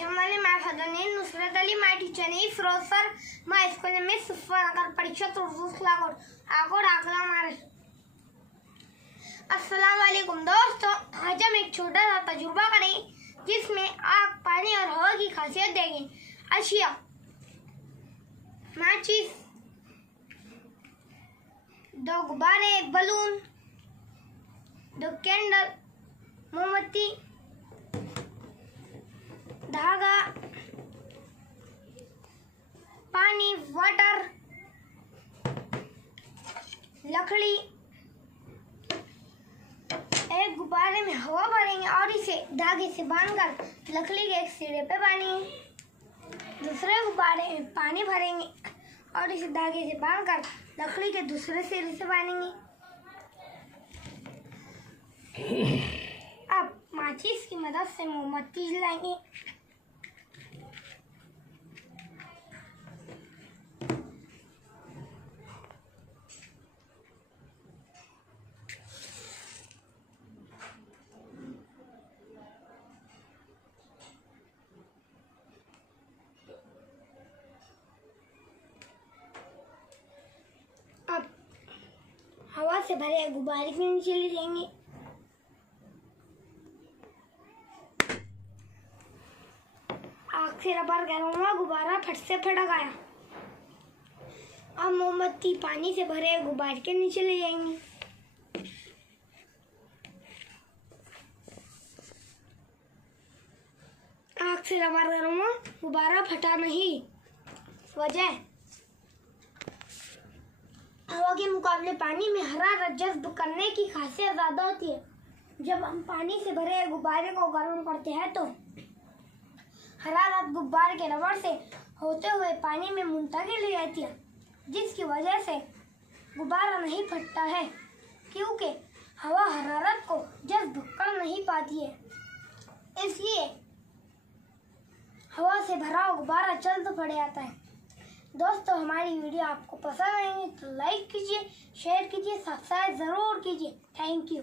हमारे मैं फजलने Nusrat Ali my teacher ने फिरोज सर माय स्कूल में सुफर अगर परीक्षा तो लागोड आगोड आगला मारे। अस्सलाम वालेकुम दोस्तों, आज हम एक छोटा सा तजुर्बा करें जिसमें आग, पानी और हवा की खासियत देखें। अशिया, माचिस, दो गुब्बारे, बलून, दो कैंडल, मोमबत्ती, धागा, पानी, वाटर, लकड़ी। एक गुब्बारे में हवा भरेंगे और इसे धागे से बांधकर लकड़ी के एक सिरे पे बांधेंगे। दूसरे गुब्बारे में पानी भरेंगे और इसे धागे से बांधकर लकड़ी के दूसरे सिरे से बांधेंगे। अब माचिस की मदद से मोमबत्ती जलाएंगे। अब हवा से भरे गुब्बारे के नीचे ले जाएंगे। आग से रबर गर्म हुआ, गुब्बारा फट से फटक आया। अब मोमबत्ती पानी से भरे गुब्बारे के नीचे ले जाएंगे। आग से रबर गर्म हुआ, गुब्बारा फटा नहीं। वजह हवा के मुकाबले पानी में हरारत जज्ब करने की खासियत ज्यादा होती है। जब हम पानी से भरे गुब्बारे को गर्म करते हैं तो हरारत गुब्बारे के रबर से होते हुए पानी में मुंतकिल हो जाती है, जिसकी वजह से गुब्बारा नहीं फटता है, क्योंकि हवा हरारत को जज्ब कर नहीं पाती है। इसलिए हवा से भरा गुब्बारा जल्द फट जाता है। दोस्तों, हमारी वीडियो आपको पसंद आएगी तो लाइक कीजिए, शेयर कीजिए, सब्सक्राइब ज़रूर कीजिए। Thank you.